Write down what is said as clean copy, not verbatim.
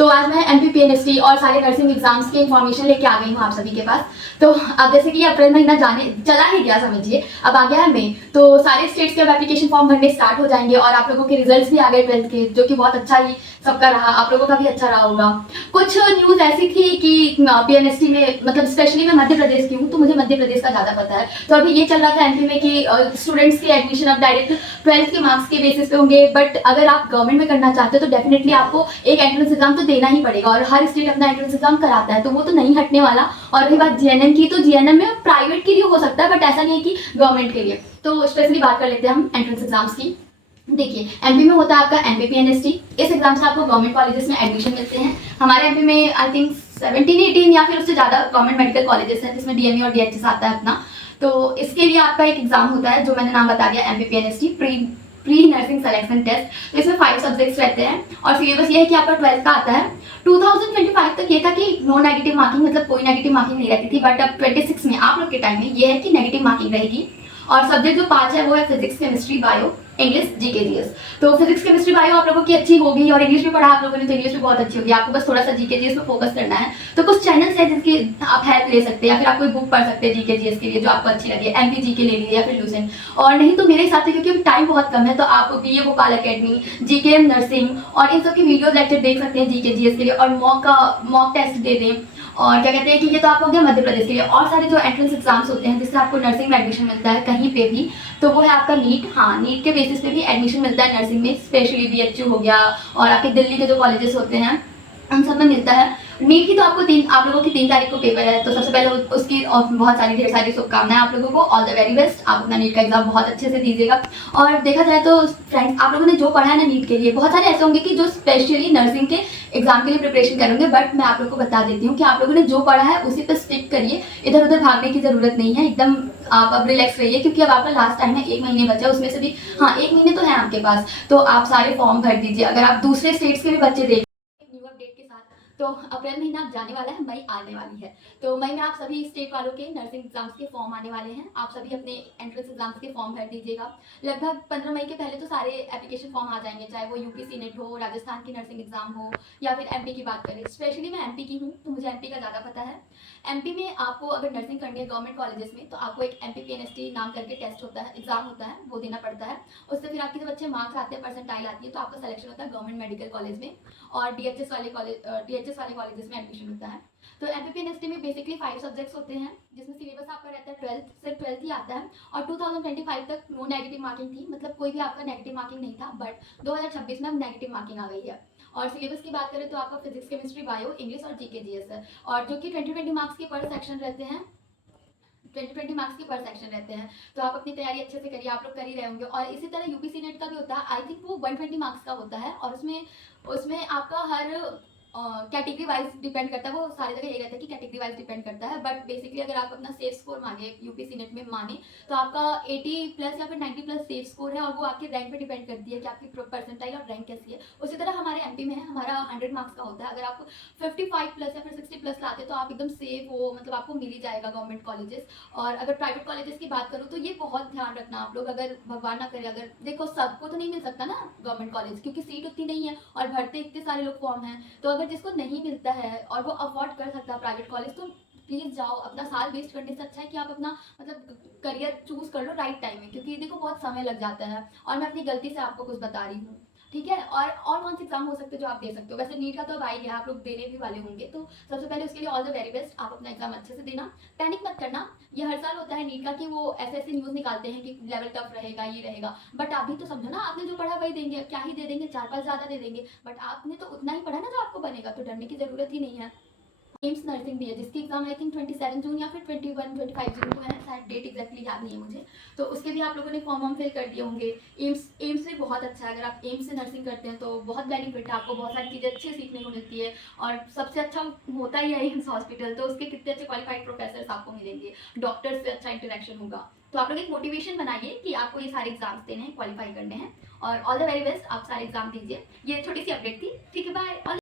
तो आज मैं MPPNST और सारे नर्सिंग एग्जाम्स के इन्फॉर्मेशन लेके आ गई हूँ आप सभी के पास। तो अब जैसे कि अप्रैल महीना जाने चला ही गया समझिए, अब आ गया है मई, तो सारे स्टेट्स के अब एप्लीकेशन फॉर्म भरने स्टार्ट हो जाएंगे और आप लोगों के रिजल्ट्स भी आ गए 12th के, जो कि बहुत अच्छा ही सबका रहा, आप लोगों का भी अच्छा रहा होगा। कुछ न्यूज़ ऐसी थी कि PNST में, मतलब स्पेशली मैं मध्य प्रदेश की हूँ तो मुझे मध्य प्रदेश का ज़्यादा पता है। तो अभी ये चल रहा था MP में कि स्टूडेंट्स के एडमिशन अब डायरेक्ट 12th के मार्क्स के बेसिस पे होंगे, बट अगर आप गवर्नमेंट में करना चाहते हो तो डेफिनेटली आपको एक एंट्रेंस एग्जाम तो देना ही पड़ेगा और हर स्टेट अपना एंट्रेंस एग्जाम कराता है, तो वो तो नहीं हटने वाला। और रही बात GNM की, तो GNM में प्राइवेट के लिए हो सकता है बट ऐसा नहीं है कि गवर्नमेंट के लिए। तो स्पेशली बात कर लेते हैं हम एंट्रेंस एग्जाम्स की। देखिए, MP में होता है आपका MPPNST। इस एग्जाम से आपको गवर्नमेंट कॉलेजेस में एडमिशन मिलते हैं। हमारे MP में आई थिंक 17-18 या फिर उससे ज़्यादा गवर्नमेंट मेडिकल कॉलेजेस हैं, जिसमें DME और DHS आता है अपना। तो इसके लिए आपका एक एग्जाम होता है जो मैंने नाम बता दिया, MPPNST pre nursing selection test. तो इसमें 5 सब्जेक्ट्स रहते हैं और सिलेबस ये है कि आपका 12th का आता है। 2025 तक ये था कि नो नेगेटिव मार्किंग, मतलब कोई नेगेटिव मार्किंग नहीं रहती थी, बट अब 26 में आप लोग के टाइम में ये है कि नेगेटिव मार्किंग रहेगी। और सब्जेक्ट जो 5 है वो है physics, chemistry, bio, English, GK GS। तो फिजिक्स, केमिस्ट्री, बायो आप लोगों की अच्छी होगी और इंग्लिश भी पढ़ा आप लोगों ने तो इंग्लिश भी बहुत अच्छी होगी। आपको बस थोड़ा सा GK GS पे फोकस करना है। तो कुछ चैनल्स हैं जिसकी आप हेल्प ले सकते हैं या फिर आप कोई बुक पढ़ सकते हैं GK GS के लिए जो आपको अच्छी लगे। MPGK ले लीजिए या फिर लूसेंट, और नहीं तो मेरे हिसाब से क्योंकि टाइम बहुत कम है तो आप BA Bhopal academy, GKM nursing और इन सब की वीडियोज लेक्चर देख सकते हैं GK GS के लिए, और मॉक टेस्ट दे दें। और क्या कहते हैं कि ये तो आप हो गया मध्य प्रदेश के लिए। और सारे जो एंट्रेंस एग्जाम्स होते हैं जिससे आपको नर्सिंग में एडमिशन मिलता है कहीं पे भी, तो वो है आपका नीट। हाँ, नीट के बेसिस पे भी एडमिशन मिलता है नर्सिंग में, स्पेशली BHU हो गया और आपके दिल्ली के जो कॉलेजेस होते हैं उन सब में मिलता है। नीट की तो आप लोगों की 3 तारीख को पेपर है, तो सबसे पहले उसकी बहुत सारी ढेर सारी शुभकामनाएं आप लोगों को। ऑल द वेरी बेस्ट, आप अपना नीट का एग्जाम बहुत अच्छे से दीजिएगा। और देखा जाए तो फ्रेंड्स, आप लोगों ने जो पढ़ा है ना नीट के लिए, बहुत सारे ऐसे होंगे कि जो स्पेशली नर्सिंग के एग्जाम के लिए प्रिपरेशन करेंगे, बट मैं आप लोगों को बता देती हूँ कि आप लोगों ने जो पढ़ा है उसी पर स्टिक करिए, इधर उधर भागने की जरूरत नहीं है। एकदम आप अब रिलैक्स रहिए क्योंकि अब आपका लास्ट टाइम है, 1 महीने बचा है, उसमें से भी हाँ 1 महीने तो है आपके पास, तो आप सारे फॉर्म भर दीजिए। अगर आप दूसरे स्टेट्स के भी बच्चे देख न्यू अपडेट के साथ, तो अप्रैल महीना अब जाने वाला है, मई आने वाली है। तो मई में आप सभी स्टेट वालों के नर्सिंग एग्जाम्स के फॉर्म आने वाले हैं। आप सभी अपने एंट्रेंस एग्जाम्स के फॉर्म भर दीजिएगा। लगभग 15 मई के पहले तो सारे एप्लीकेशन फॉर्म आ जाएंगे, चाहे वो UP सीनेट हो, राजस्थान की नर्सिंग एग्जाम हो या फिर MP की बात करें। स्पेशली मैं MP की हूँ तो मुझे MP का ज़्यादा पता है। MP में आपको अगर नर्सिंग करनी है गवर्नमेंट कॉलेजेस में, तो आपको एक MPPNST नाम करके टेस्ट होता है, एग्जाम होता है, वो देना पड़ता है। उससे फिर आपके जब अच्छे मार्क्स आते हैं, परसेंटाइल आती है, तो आपका सिलेक्शन होता है गवर्नमेंट मेडिकल कॉलेज में और DHS वाले कॉलेजेस में एडमिशन होता है। तो MPPNST में बेसिकली 5 सब्जेक्ट्स होते हैं, जिसमें सिलेबस आपका रहता है 12th, सिर्फ 12th ही आता है। और 2025 तक नो नेगेटिव मार्किंग थी, मतलब कोई भी आपका नेगेटिव मार्किंग नहीं था, बट 2026 में अब नेगेटिव मार्किंग आ गई है। और सिलेबस की बात करें तो आपका फिजिक्स, केमिस्ट्री, बायो, इंग्लिश और GK GS है, और जो कि 20 मार्क्स के पर सेक्शन रहते हैं। 20 मार्क्स के पर सेक्शन रहते हैं, तो आप अपनी तैयारी अच्छे से करिए, आप लोग कर ही रहे होंगे। और इसी तरह UP सीनेट का भी होता है, आई थिंक वो 120 मार्क्स का होता है, और उसमें आपका हर कैटेगरी वाइज डिपेंड करता है, वो सारी जगह यही रहता है कि कैटेगरी वाइज डिपेंड करता है। बट बेसिकली अगर आप अपना सेफ स्कोर मांगे UP सीनेट में माने, तो आपका 80+ या फिर 90+ सेफ स्कोर है, और वो आपके रैंक पे डिपेंड करती है कि आपकी परसेंटाइल और रैंक कैसी है। उसी तरह हमारे MP में है, हमारा 100 मार्क्स का होता है। अगर आप 55+ या फिर 60+ लाते तो आप एकदम सेफ हो, मतलब आपको मिल ही जाएगा गवर्नमेंट कॉलेजेस। और अगर प्राइवेट कॉलेजेस की बात करूँ तो ये बहुत ध्यान रखना आप लोग, अगर भगवान ना करे, अगर देखो सबको तो नहीं मिल सकता ना गवर्नमेंट कॉलेज, क्योंकि सीट उतनी नहीं है और भरते इतने सारे लोग फॉर्म हैं। तो अगर जिसको नहीं मिलता है और वो अफोर्ड कर सकता है प्राइवेट कॉलेज, तो प्लीज़ जाओ। अपना साल वेस्ट करने से अच्छा है कि आप अपना मतलब करियर चूज कर लो राइट टाइम में, क्योंकि देखो बहुत समय लग जाता है और मैं अपनी गलती से आपको कुछ बता रही हूँ, ठीक है। और कौन से एग्जाम हो सकते हैं जो आप दे सकते हो? वैसे नीट का तो अब आ ही गया, आप लोग देने भी वाले होंगे, तो सबसे पहले उसके लिए ऑल द वेरी बेस्ट। आप अपना एग्जाम अच्छे से देना, पैनिक मत करना। ये हर साल होता है नीट का कि वो ऐसे ऐसे न्यूज़ निकालते हैं कि लेवल टफ रहेगा, ये रहेगा, बट आप भी तो समझो ना, आपने जो पढ़ा वही देंगे, क्या ही दे देंगे, 4-5 ज़्यादा दे देंगे, बट आपने तो उतना ही पढ़ा ना जो आपको बनेगा, तो डरने की ज़रूरत ही नहीं है। एम्स नर्सिंग भी है, जिसकी एग्जाम आई थिंक 27 जून या फिर 21-25 जून को है, शायद डेट एग्जैक्टली याद नहीं है मुझे। तो उसके भी आप लोगों ने फॉर्म फिल कर दिए होंगे। एम्स भी बहुत अच्छा है, अगर आप एम्स से नर्सिंग करते हैं तो बहुत बेनिफिट है, आपको बहुत सारी चीज़ें अच्छी सीखने को मिलती है। और सबसे अच्छा होता ही है एम्स हॉस्पिटल, तो उसके कितने अच्छे क्वालिफाइड प्रोफेसर आपको मिलेंगे, डॉक्टर्स से अच्छा इंटरेक्शन होगा। तो आप लोग एक मोटिवेशन बनाइए कि आपको ये सारे एग्जाम्स देने हैं, क्वालिफाई करने हैं, और ऑल द वेरी बेस्ट। आप सारे एग्जाम दीजिए। ये छोटी सी अपडेट थी, ठीक है, बाय।